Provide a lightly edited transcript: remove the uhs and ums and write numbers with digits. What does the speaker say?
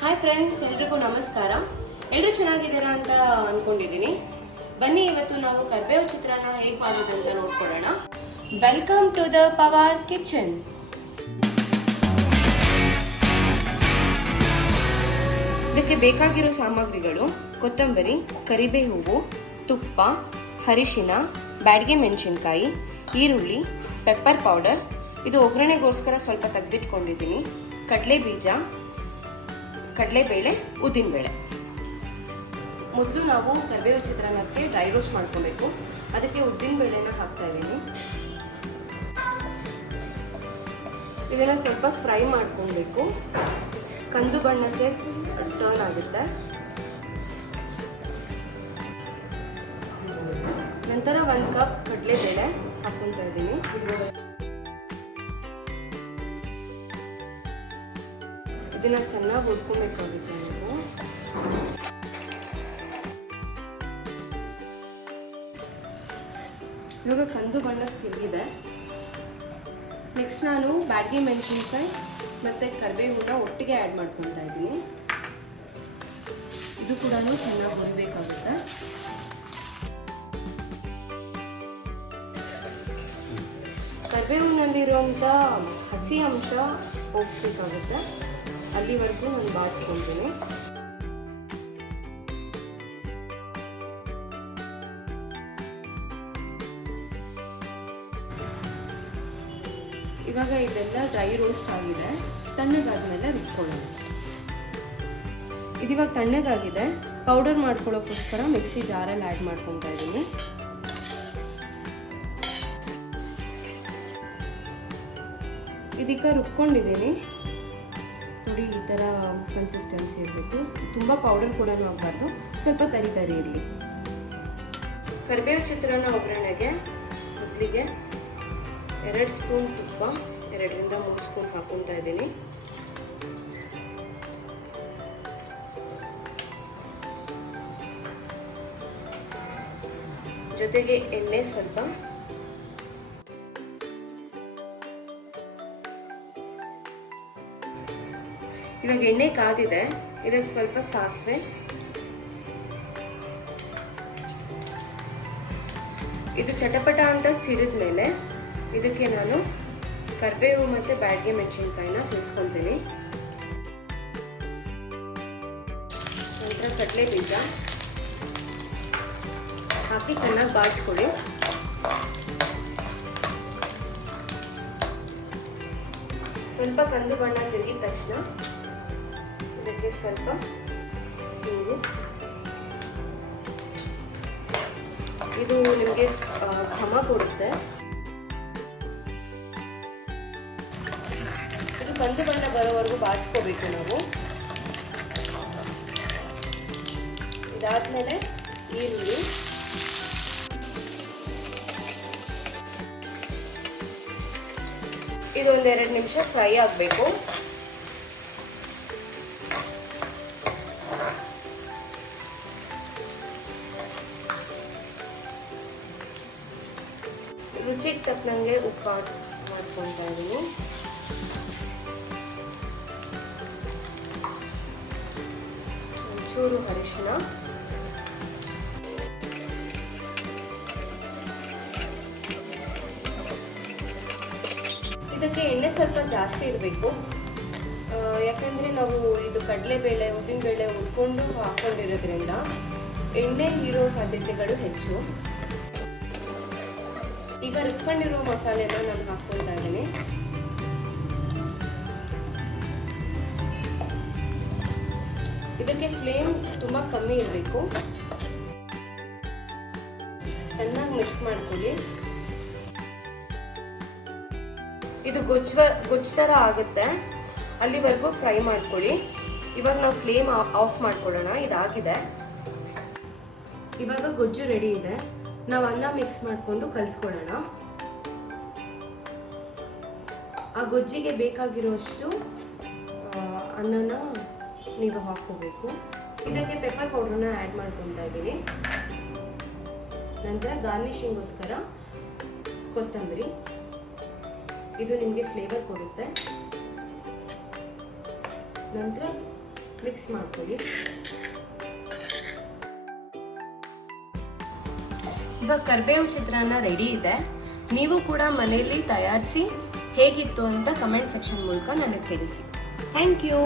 Hi friends, ಎಲ್ರಿಗೂ ನಮಸ್ಕಾರ. ಎಲ್ಲರೂ ಚೆನ್ನಾಗಿದ್ದೀರಾ ಅಂತ ಅನ್ಕೊಂಡಿದ್ದೀನಿ. ಬನ್ನಿ, ಇವತ್ತು ನಾವು ಕರ್ಬೇವು ಚಿತ್ರಾನ್ನ ಹೇಗೆ ಮಾಡೋದು ಅಂತ ನೋಡ್ಕೊಳ್ಳೋಣ. Welcome to the Pawar kitchen. ಇದಕ್ಕೆ ಬೇಕಾಗಿರೋ ಸಾಮಗ್ರಿಗಳು: ಕೊತ್ತಂಬರಿ, ಕರಿಬೇವು, ತುಪ್ಪ, ಅರಿಶಿನ, ಬ್ಯಾಡಗೆ ಮೆಣಸಿನಕಾಯಿ, ಈರುಳ್ಳಿ, ಪೆಪ್ಪರ್ ಪೌಡರ್. ಇದು ಒಗ್ಗರಣೆಗೋಸ್ಕರ ಸ್ವಲ್ಪ ತೆಗೆದಿಟ್ಕೊಂಡಿದ್ದೀನಿ. ಕಡಲೆ ಬೀಜ, ಕಡಲೆಬೇಳೆ, ಉದ್ದಿನಬೇಳೆ. ಮೊದಲು ನಾವು ಕರಿಬೇವು ಚಿತ್ರಾನ್ನಕ್ಕೆ ಡ್ರೈ ರೋಸ್ಟ್ ಮಾಡ್ಕೋಬೇಕು. ಅದಕ್ಕೆ ಉದ್ದಿನಬೇಳೆನ ಹಾಕ್ತಾ ಇದ್ದೀನಿ. ಇದನ್ನ ಸ್ವಲ್ಪ ಫ್ರೈ ಮಾಡ್ಕೊಬೇಕು. ಕಂದು ಬಣ್ಣಕ್ಕೆ ಟರ್ನ್ ಆಗುತ್ತೆ. ನಂತರ 1 ಕಪ್ ಕಡಲೆಬೇಳೆ ಹಾಕ್ಕೊತಾ ಇದ್ದೀನಿ. ಇದನ್ನ ಚೆನ್ನಾಗಿ ಹುರ್ಕೊಬೇಕಾಗುತ್ತೆ. ನೀವು ಇವಾಗ ಕಂದು ಬಣ್ಣಕ್ಕೆ ತಿರುಗಿದೆ. ನೆಕ್ಸ್ಟ್ ನಾನು ಬ್ಯಾಡಗೆ ಮೆಣಸಿನಕಾಯಿ ಮತ್ತು ಕರಿಬೇವನ್ನ ಒಟ್ಟಿಗೆ ಆ್ಯಡ್ ಮಾಡ್ಕೊತಾ ಇದ್ದೀನಿ. ಇದು ಕೂಡ ಚೆನ್ನಾಗಿ ಹುರಿಬೇಕಾಗುತ್ತೆ. ಕರಿಬೇವಿನಲ್ಲಿರುವಂಥ ಹಸಿ ಅಂಶ ಹೋಗಿಸ್ಬೇಕಾಗುತ್ತೆ. ಅಲ್ಲಿವರೆಗೂ ನಾನು ಬಾಡಿಸ್ಕೊಳ್ತೀನಿ. ಇವಾಗ ಇದೆಲ್ಲ ಡ್ರೈ ರೋಸ್ಟ್ ಆಗಿದೆ. ತಣ್ಣಗಾದ್ಮೇಲೆ ರುಬ್ಕೊಳ್ಳೋಣ. ಇದಿವಾಗ ತಣ್ಣಗಾಗಿದೆ. ಪೌಡರ್ ಮಾಡ್ಕೊಳ್ಳೋಕ್ಕೋಸ್ಕರ ಮಿಕ್ಸಿ ಜಾರಲ್ಲಿ ಆ್ಯಡ್ ಮಾಡ್ಕೊತಾ ಇದ್ದೀನಿ. ಇದಕ್ಕೆ ರುಬ್ಕೊಂಡಿದ್ದೀನಿ. ನೋಡಿ, ಈ ಥರ ಕನ್ಸಿಸ್ಟೆನ್ಸಿ ಇರಬೇಕು. ತುಂಬ ಪೌಡರ್ ಕೂಡ ಆಗಬಾರ್ದು, ಸ್ವಲ್ಪ ತರಿ ತರಿ ಇರಲಿ. ಕರಿಬೇವು ಚಿತ್ರಾನ್ನ ಒಗ್ಗರಣೆಗೆ ಮೊದಲಿಗೆ 2 ಸ್ಪೂನ್ ತುಪ್ಪ, 2 ರಿಂದ 3 ಸ್ಪೂನ್ ಹಾಕ್ಕೊತಾ ಇದ್ದೀನಿ. ಜೊತೆಗೆ ಎಣ್ಣೆ ಸ್ವಲ್ಪ. ಇವಾಗ ಎಣ್ಣೆ ಕಾದಿದೆ. ಇದಕ್ಕೆ ಸ್ವಲ್ಪ ಸಾಸಿವೆ, ಇದು ಚಟಪಟ ಅಂತ ಸಿಡಿದ ಮೇಲೆ ಇದಕ್ಕೆ ನಾನು ಕರಿಬೇವು ಮತ್ತು ಬ್ಯಾಡಗೆ ಮೆಣಸಿನಕಾಯಿನ ಸೇರಿಸ್ಕೊತೀನಿ. ನಂತರ ಕಡಲೆ ಬೀಜ ಹಾಕಿ ಚೆನ್ನಾಗಿ ಬಾಡಿಸ್ಕೊಳ್ಳಿ. ಸ್ವಲ್ಪ ಕಂದು ಬಣ್ಣ ತಿರುಗಿದ ತಕ್ಷಣ ಇದಕ್ಕೆ ಸ್ವಲ್ಪ ನೀರು. ಇದು ನಿಮಗೆ ಘಮ ಕೊಡುತ್ತೆ. ಇದು ಕಂದು ಬಣ್ಣ ಬರೋವರೆಗೂ ಬಾಡಿಸ್ಕೋಬೇಕು ನಾವು. ಇದಾದ್ಮೇಲೆ ಈರುಳ್ಳಿ, ಇದು 1-2 ನಿಮಿಷ ಫ್ರೈ ಆಗಬೇಕು. ರುಚಿಗೆ ತಕ್ಕಂಗೆ ಉಪ್ಪು ಮಾಡ್ಕೊತಾ ಇದ್ದೀನಿ. ಒಂಚೂರು ಅರಿಶಿನ, ಇದಕ್ಕೆ ಎಣ್ಣೆ ಸ್ವಲ್ಪ ಜಾಸ್ತಿ ಇರಬೇಕು. ಯಾಕಂದರೆ ನಾವು ಇದು ಕಡಲೆಬೇಳೆ, ಉದ್ದಿನಬೇಳೆ ಹುರ್ಕೊಂಡು ಹಾಕ್ಕೊಂಡಿರೋದ್ರಿಂದ ಎಣ್ಣೆ ಹೀರೋ ಸಾಧ್ಯತೆಗಳು ಹೆಚ್ಚು. ಈಗ ರುಬ್ಕೊಂಡಿರೋ ಮಸಾಲೆನ ನಾನು ಹಾಕ್ಕೊಳ್ತಾ ಇದ್ದೀನಿ. ಇದಕ್ಕೆ ಫ್ಲೇಮ್ ತುಂಬ ಕಮ್ಮಿ ಇರಬೇಕು. ಚೆನ್ನಾಗಿ ಮಿಕ್ಸ್ ಮಾಡ್ಕೊಳ್ಳಿ. ಇದು ಗೊಜ್ಜು ಥರ ಆಗುತ್ತೆ, ಅಲ್ಲಿವರೆಗೂ ಫ್ರೈ ಮಾಡ್ಕೊಳ್ಳಿ. ಇವಾಗ ನಾವು ಫ್ಲೇಮ್ ಆಫ್ ಮಾಡ್ಕೊಳ್ಳೋಣ. ಇದಾಗಿದೆ. ಇವಾಗ ಗೊಜ್ಜು ರೆಡಿ ಇದೆ. ನಾವು ಅನ್ನ ಮಿಕ್ಸ್ ಮಾಡಿಕೊಂಡು ಕಲಿಸ್ಕೊಳ್ಳೋಣ. ಆ ಗೊಜ್ಜಿಗೆ ಬೇಕಾಗಿರುವಷ್ಟು ಅನ್ನನ ನೀವು ಹಾಕ್ಕೋಬೇಕು. ಇದಕ್ಕೆ ಪೆಪ್ಪರ್ ಪೌಡರ್ನ ಆ್ಯಡ್ ಮಾಡ್ಕೊತಾ ಇದ್ದೀನಿ. ನಂತರ ಗಾರ್ನಿಶಿಂಗೋಸ್ಕರ ಕೊತ್ತಂಬರಿ, ಇದು ನಿಮಗೆ ಫ್ಲೇವರ್ ಕೊಡುತ್ತೆ. ನಂತರ ಮಿಕ್ಸ್ ಮಾಡ್ಕೊಳ್ಳಿ. ಇವಾಗ ಕರಿಬೇವು ಚಿತ್ರಾನ್ನ ರೆಡಿ ಇದೆ. ನೀವು ಕೂಡ ಮನೆಯಲ್ಲಿ ತಯಾರಿಸಿ ಹೇಗಿತ್ತು ಅಂತ ಕಮೆಂಟ್ ಸೆಕ್ಷನ್ ಮೂಲಕ ನನಗೆ ತಿಳಿಸಿ. Thank you.